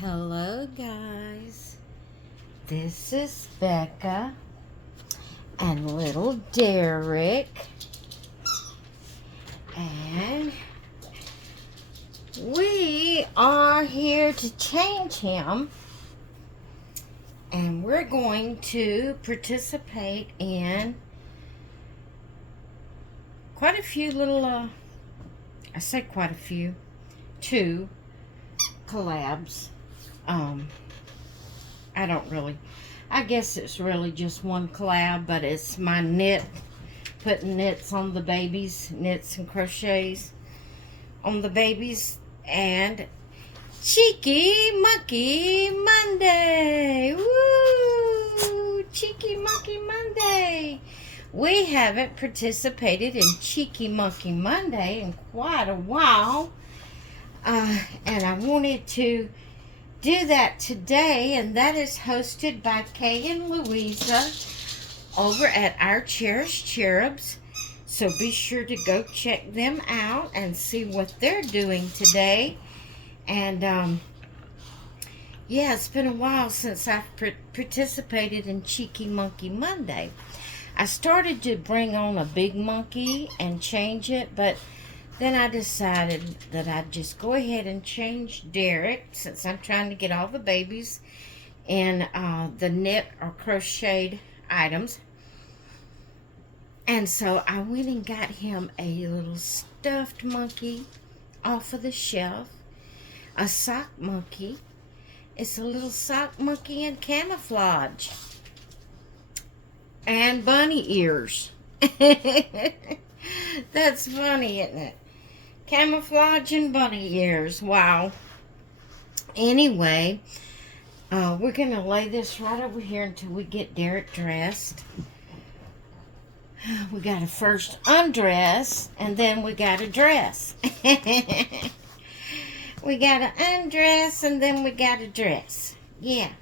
Hello guys, this is Becca and little Derek, and we are here to change him, and we're going to participate in quite a few little, I say quite a few, 2 collabs. I guess it's really just one collab, but it's my putting knits on the babies, knits and crochets on the babies, and Cheeky Monkey Monday. Woo! Cheeky Monkey Monday. We haven't participated in Cheeky Monkey Monday in quite a while, and I wanted to do that today, and that is hosted by Kay and Louisa over at Our Cherished Cherubs. So be sure to go check them out and see what they're doing today. And yeah, it's been a while since I've participated in Cheeky Monkey Monday. I started to bring on a big monkey and change it, but then I decided that I'd just go ahead and change Derek, since I'm trying to get all the babies in the knit or crocheted items. And so I went and got him a little stuffed monkey off of the shelf, a sock monkey. It's a little sock monkey in camouflage and bunny ears. That's funny, isn't it? Camouflage and bunny ears. Wow. Anyway, we're going to lay this right over here until we get Derek dressed. We got to first undress, and then we got to dress. We got to undress, and then we got to dress. Yeah.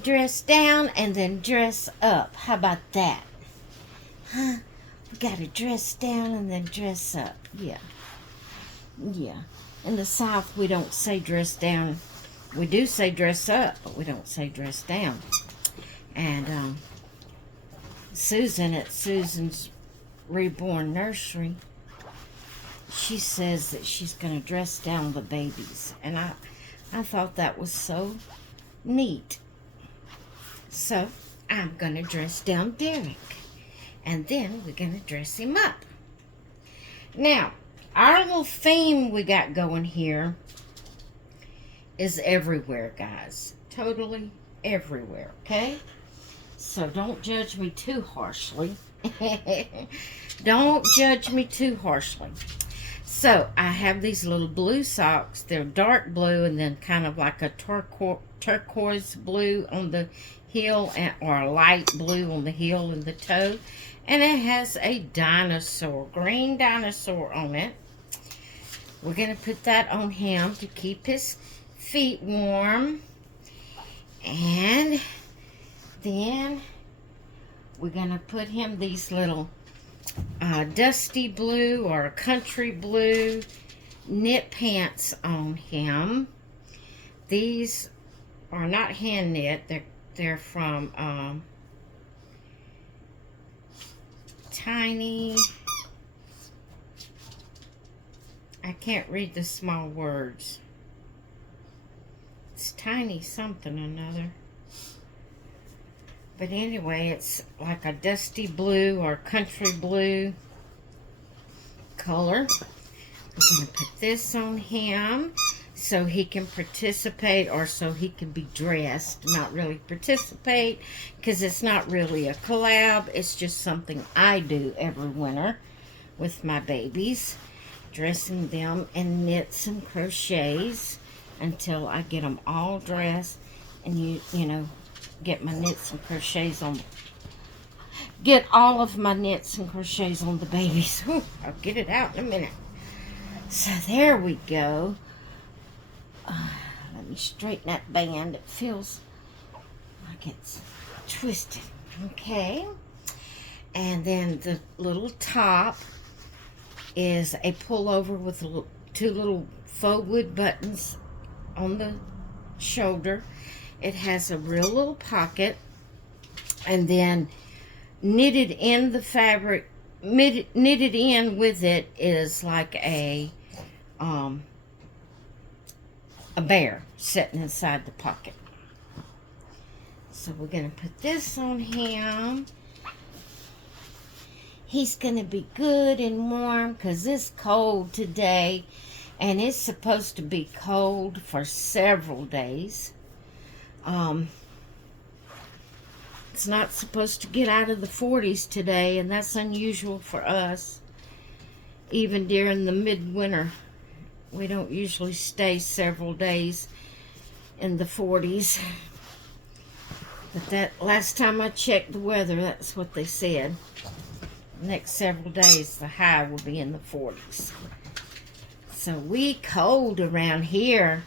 Dress down, and then dress up. How about that? Huh? We got to dress down and then dress up. Yeah. Yeah. In the South, we don't say dress down. We do say dress up, but we don't say dress down. And Susan at Susan's Reborn Nursery, she says that she's going to dress down the babies. And I thought that was so neat. So, I'm going to dress down Derek. And then we're going to dress him up. Now, our little theme we got going here is everywhere, guys. Totally everywhere, okay? So don't judge me too harshly. Don't judge me too harshly. So, I have these little blue socks. They're dark blue and then kind of like a turquoise blue on the heel, or a light blue on the heel and the toe. And it has a dinosaur, green dinosaur on it. We're going to put that on him to keep his feet warm. And then we're going to put him these little dusty blue or country blue knit pants on him. These are not hand knit. They're from Tiny, I can't read the small words. It's Tiny something or another. But anyway, it's like a dusty blue or country blue color. I'm going to put this on him so he can participate, or so he can be dressed. Not really participate, because it's not really a collab. It's just something I do every winter with my babies, dressing them in knits and crochets until I get them all dressed, and you know, get my knits and crochets on, get all of my knits and crochets on the babies. Whew, I'll get it out in a minute. So there we go. Let me straighten that band. It feels like it's twisted. Okay. And then the little top is a pullover with 2 little faux wood buttons on the shoulder. It has a real little pocket, and then knitted in the fabric, knitted in with it is like a bear sitting inside the pocket. So we're going to put this on him. He's going to be good and warm because it's cold today, and it's supposed to be cold for several days. It's not supposed to get out of the 40s today, and that's unusual for us. Even during the midwinter, we don't usually stay several days in the 40s. But that last time I checked the weather, that's what they said. Next several days, the high will be in the 40s. So we cold around here.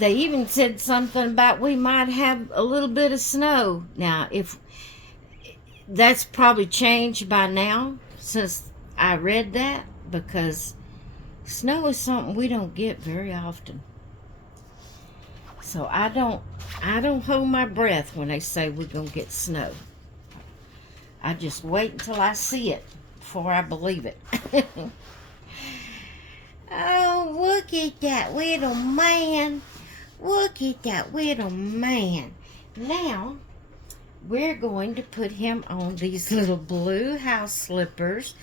They even said something about we might have a little bit of snow. Now, if that's probably changed by now since I read that, because snow is something we don't get very often. So I don't hold my breath when they say we're going to get snow. I just wait until I see it before I believe it. Oh, look at that little man. Look at that little man. Now, we're going to put him on these little blue house slippers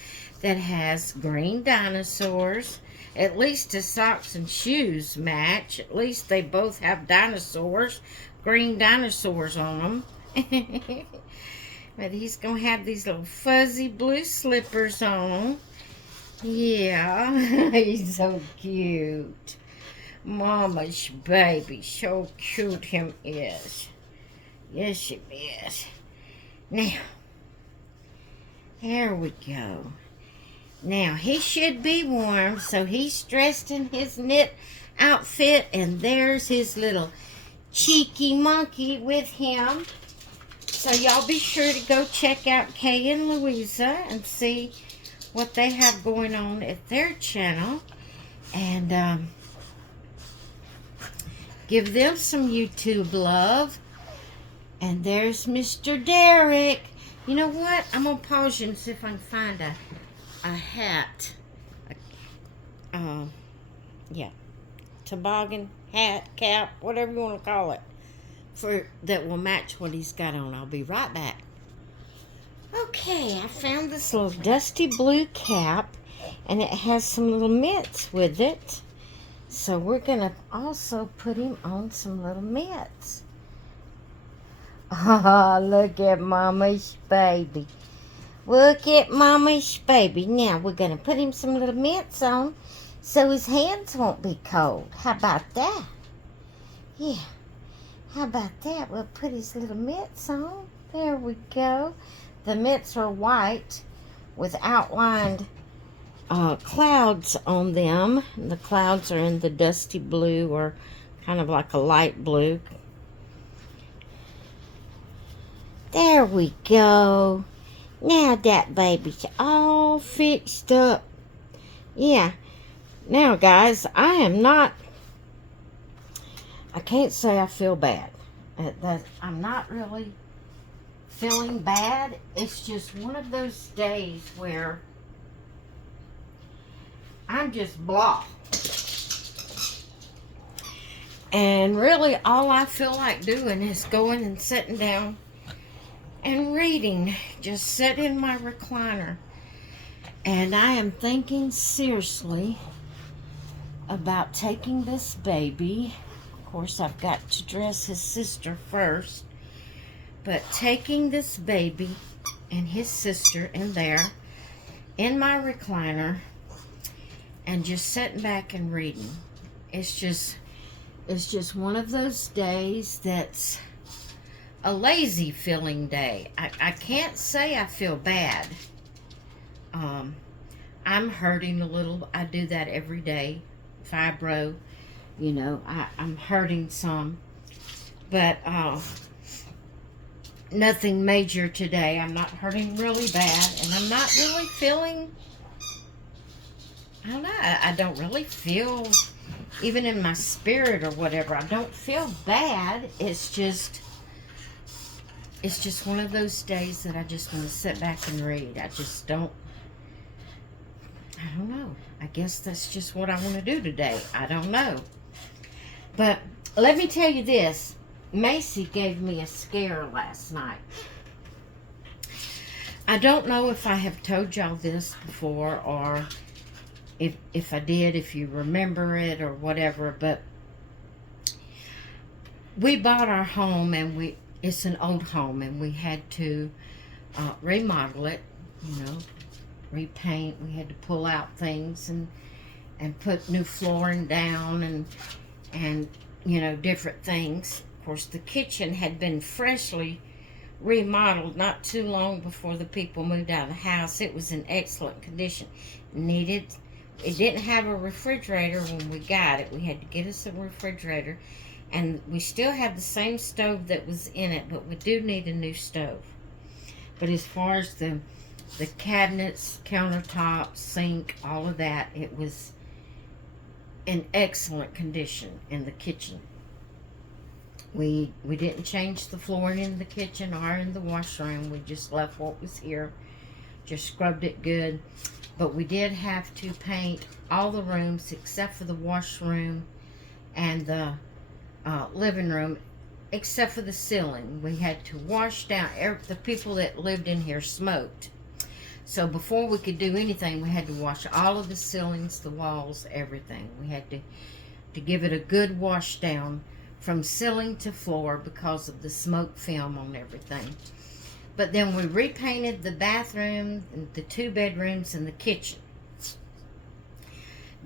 that has green dinosaurs. At least his socks and shoes match. At least they both have dinosaurs, green dinosaurs on them. But he's going to have these little fuzzy blue slippers on. Yeah, he's so cute. Mama's baby, so cute him is. Yes, he is. Now, there we go. Now, he should be warm, so he's dressed in his knit outfit, and there's his little cheeky monkey with him. So y'all be sure to go check out Kay and Louisa and see what they have going on at their channel. And give them some YouTube love. And there's Mr. Derek. You know what? I'm going to pause you and see if I can find a hat. Yeah. Toboggan, hat, cap, whatever you want to call it. That will match what he's got on. I'll be right back. Okay, I found this little dusty blue cap, and it has some little mitts with it. So we're going to also put him on some little mitts. Oh, look at Mama's baby. Look at Mama's baby. Now we're going to put him some little mitts on so his hands won't be cold. How about that? Yeah. How about that? We'll put his little mitts on. There we go. The mitts are white with outlined clouds on them. The clouds are in the dusty blue, or kind of like a light blue. There we go. Now that baby's all fixed up. Yeah. Now, guys, I can't say I feel bad. I'm not really feeling bad. It's just one of those days where I'm just blah. And really all I feel like doing is going and sitting down and reading. Just sit in my recliner. And I am thinking seriously about taking this baby. Of course, I've got to dress his sister first. But taking this baby and his sister in there, in my recliner, and just sitting back and reading. It's just one of those days that's a lazy feeling day. I can't say I feel bad. I'm hurting a little. I do that every day. Fibro, you know, I'm hurting some. But nothing major today. I'm not hurting really bad. And I'm not really feeling, I don't know, I don't really feel even in my spirit or whatever, I don't feel bad. It's just one of those days that I just want to sit back and read. I don't know. I guess that's just what I want to do today. I don't know. But let me tell you this. Macy gave me a scare last night. I don't know if I have told y'all this before, or if I did, if you remember it or whatever, but we bought our home, and it's an old home, and we had to remodel it, repaint. We had to pull out things and put new flooring down and different things. Of course, the kitchen had been freshly remodeled not too long before the people moved out of the house. It was in excellent condition. It didn't have a refrigerator when we got it. We had to get us a refrigerator, and we still have the same stove that was in it, but we do need a new stove. But as far as the cabinets, countertops, sink, all of that, it was in excellent condition in the kitchen. We didn't change the flooring in the kitchen or in the washroom. We just left what was here. Just scrubbed it good. But we did have to paint all the rooms except for the washroom and the living room, except for the ceiling. We had to wash down. The people that lived in here smoked. So before we could do anything, we had to wash all of the ceilings, the walls, everything. We had to give it a good wash down from ceiling to floor because of the smoke film on everything. But then we repainted the bathroom, the 2 bedrooms, and the kitchen.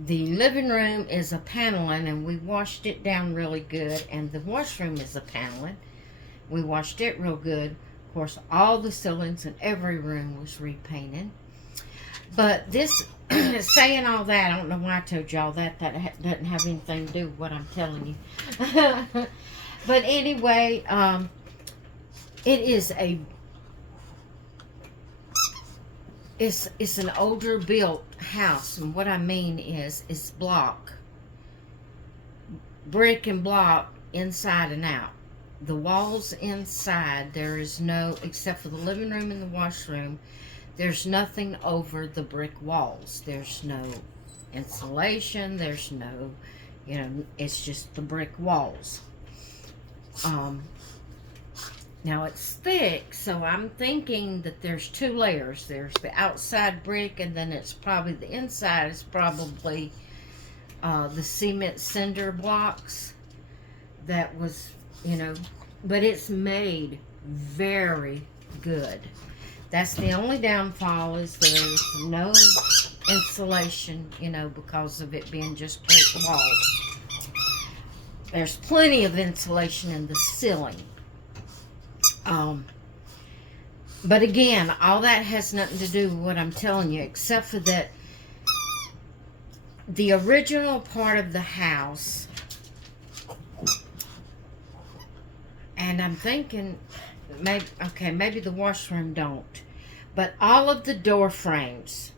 The living room is a paneling, and we washed it down really good. And the washroom is a paneling. We washed it real good. Of course, all the ceilings in every room was repainted. But this, saying all that, I don't know why I told y'all that. That doesn't have anything to do with what I'm telling you. But anyway, it is it's an older built house, and what I mean is it's brick and block inside and out. The walls inside, there is no, except for the living room and the washroom, there's nothing over the brick walls. There's no insulation. There's no, it's just the brick walls. Now it's thick, so I'm thinking that there's 2 layers. There's the outside brick, and then it's probably the inside is probably the cement cinder blocks that was, but it's made very good. That's the only downfall, is there's no insulation, because of it being just brick walls. There's plenty of insulation in the ceiling. But again, all that has nothing to do with what I'm telling you, except for that the original part of the house, and I'm thinking, maybe the washroom don't, but all of the door frames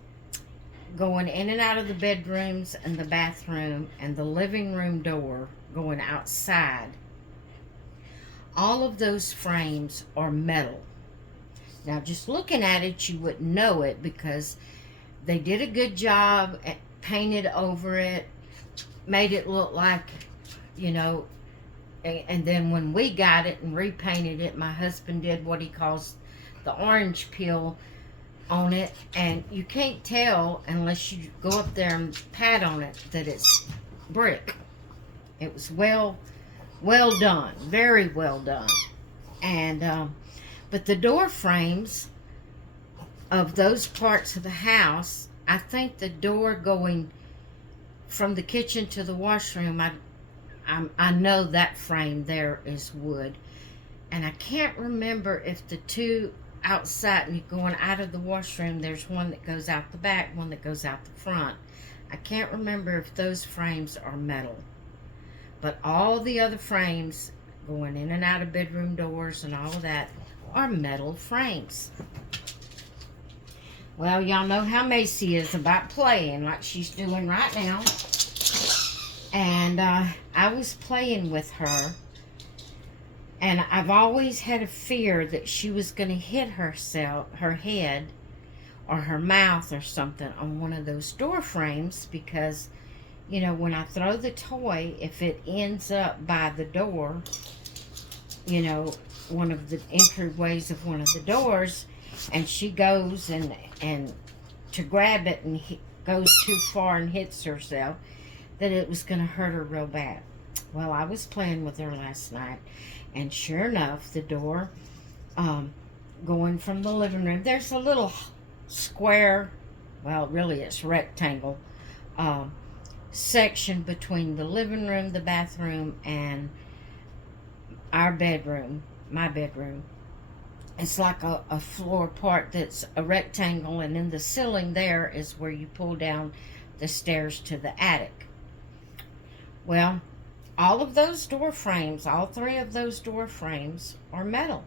going in and out of the bedrooms and the bathroom and the living room door going outside, all of those frames are metal. Now, just looking at it, you wouldn't know it because they did a good job, painted over it, made it look like, and then when we got it and repainted it, my husband did what he calls the orange peel on it, and you can't tell unless you go up there and pat on it that it's brick. It was well done, very well done. And but the door frames of those parts of the house, I think the door going from the kitchen to the washroom, I know that frame there is wood, and I can't remember if the 2 outside and going out of the washroom, there's one that goes out the back, one that goes out the front. I can't remember if those frames are metal, but all the other frames going in and out of bedroom doors and all of that are metal frames. Well, y'all know how Macy is about playing like she's doing right now. And I was playing with her, and I've always had a fear that she was going to hit her head or her mouth or something on one of those door frames, because, you know, when I throw the toy, if it ends up by the door, you know, one of the entryways of one of the doors, and she goes and to grab it and goes too far and hits herself, that it was going to hurt her real bad. Well, I was playing with her last night, and sure enough, the door going from the living room, there's a little square, well, really it's rectangle, section between the living room, the bathroom, and our bedroom, my bedroom. It's like a floor part that's a rectangle, and in the ceiling there is where you pull down the stairs to the attic. Well, all of those door frames, all three of those door frames are metal.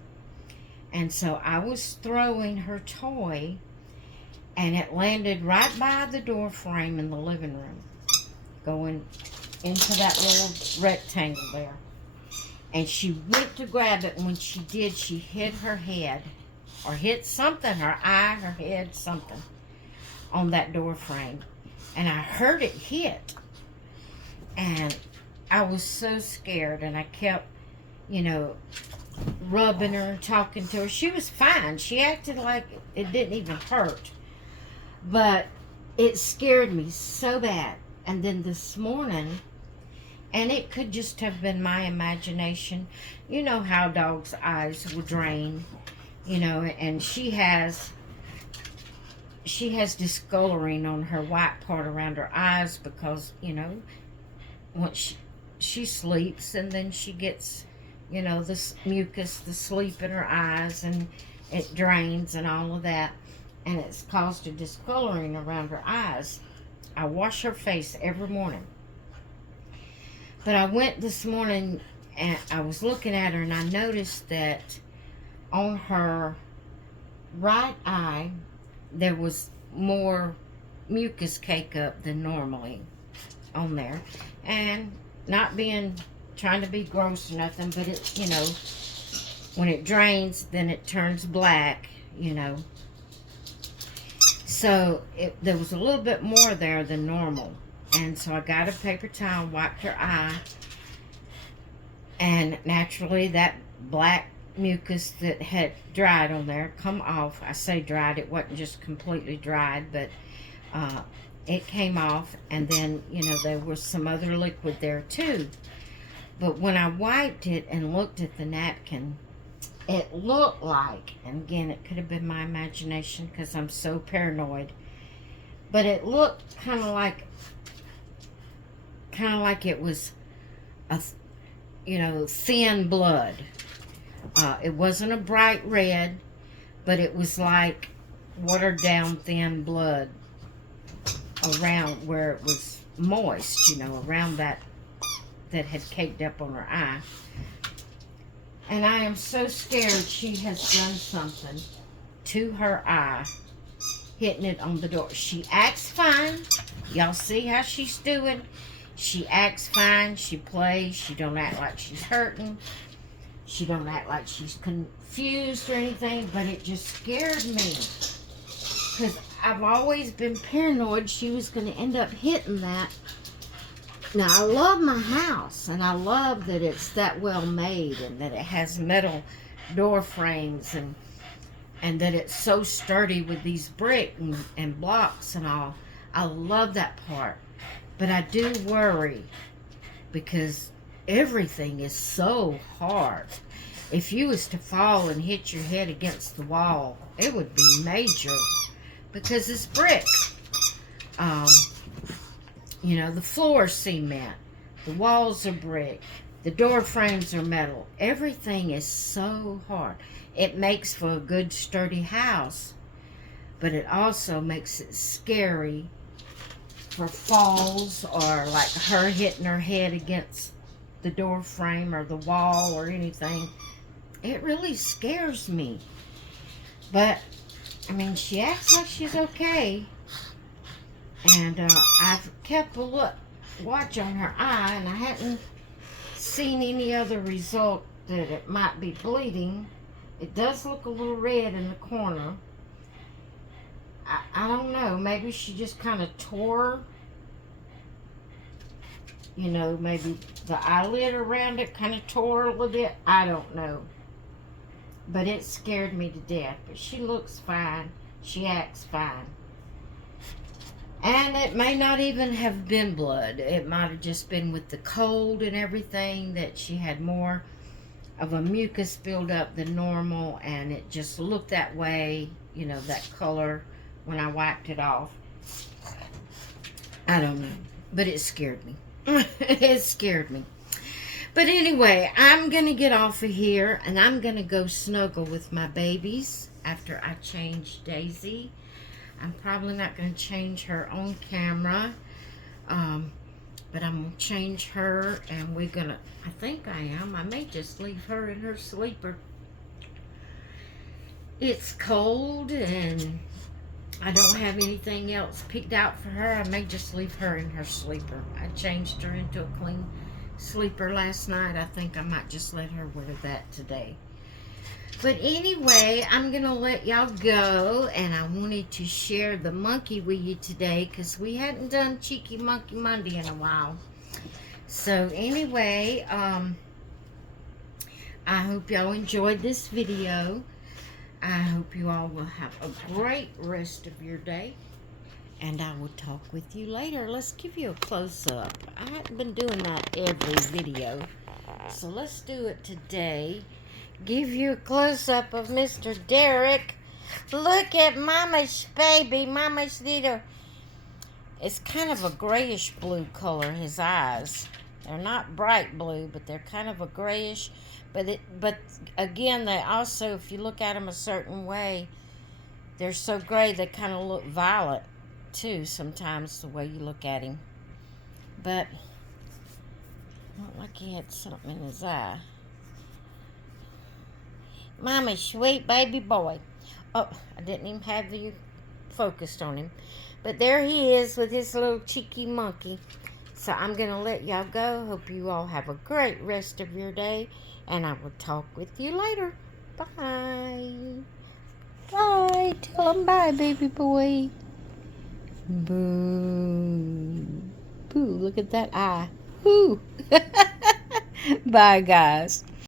And so I was throwing her toy, and it landed right by the door frame in the living room, going into that little rectangle there. And she went to grab it, and when she did, she hit her head, or hit something, her eye, her head, something, on that door frame. And I heard it hit. And I was so scared, and I kept, you know, rubbing her and talking to her. She was fine. She acted like it didn't even hurt. But it scared me so bad. And then this morning, and it could just have been my imagination. You know how dogs' eyes will drain, you know, and she has discoloring on her white part around her eyes because, you know, once she sleeps, and then she gets, you know, this mucus, the sleep in her eyes, and it drains and all of that, and it's caused a discoloring around her eyes. I wash her face every morning. But I went this morning, and I was looking at her, and I noticed that on her right eye, there was more mucus cake up than normally on there. And not trying to be gross or nothing, but it, you know, when it drains, then it turns black, you know. So there was a little bit more there than normal. And so I got a paper towel, wiped her eye, and naturally that black mucus that had dried on there come off. I say dried, it wasn't just completely dried, but it came off, and then, you know, there was some other liquid there too. But when I wiped it and looked at the napkin, it looked like, and again, it could have been my imagination because I'm so paranoid, but it looked kind of like it was you know, thin blood. It wasn't a bright red, but it was like watered down thin blood around where it was moist, you know, around that had caked up on her eye. And I am so scared she has done something to her eye, hitting it on the door. She acts fine. Y'all see how she's doing? She acts fine. She plays. She don't act like she's hurting. She don't act like she's confused or anything, but it just scared me. Because I've always been paranoid she was going to end up hitting that. Now, I love my house, and I love that it's that well made, and that it has metal door frames, and that it's so sturdy with these brick and blocks and all. I love that part. But I do worry because everything is so hard. If you was to fall and hit your head against the wall, it would be major because it's brick. You know, the floor's cement, the walls are brick, the door frames are metal. Everything is so hard. It makes for a good sturdy house, but it also makes it scary for falls, or like her hitting her head against the door frame or the wall or anything. It really scares me. But I mean, she acts like she's okay, and I've kept a watch on her eye, and I hadn't seen any other result that it might be bleeding. It does look a little red in the corner. I don't know. Maybe she just kind of tore, you know, maybe the eyelid around it kind of tore a little bit. I don't know. But it scared me to death. But she looks fine. She acts fine. And it may not even have been blood. It might have just been with the cold and everything that she had more of a mucus buildup than normal. And it just looked that way, you know, that color when I wiped it off. I don't know. But it scared me. It scared me. But anyway, I'm going to get off of here, and I'm going to go snuggle with my babies after I change Daisy. I'm probably not going to change her on camera, but I'm going to change her, and we're going to, I think I am. I may just leave her in her sleeper. It's cold, and I don't have anything else picked out for her. I may just leave her in her sleeper. I changed her into a clean sleeper last night. I think I might just let her wear that today. But anyway, I'm going to let y'all go, and I wanted to share the monkey with you today because we hadn't done Cheeky Monkey Monday in a while. So anyway, I hope y'all enjoyed this video. I hope you all will have a great rest of your day. And I will talk with you later. Let's give you a close-up. I haven't been doing that every video. So let's do it today. Give you a close-up of Mr. Derek. Look at Mama's baby. Mama's little... It's kind of a grayish blue color, his eyes. They're not bright blue, but they're kind of a grayish. But again, they also, if you look at them a certain way, they're so gray they kind of look violet too sometimes the way you look at him. But not like he had something in his eye. Mama's sweet baby boy. Oh, I didn't even have you focused on him. But there he is with his little cheeky monkey. So I'm going to let y'all go. Hope you all have a great rest of your day. And I will talk with you later. Bye. Bye. Tell him bye, baby boy. Boo. Boo, look at that eye. Boo. Bye, guys.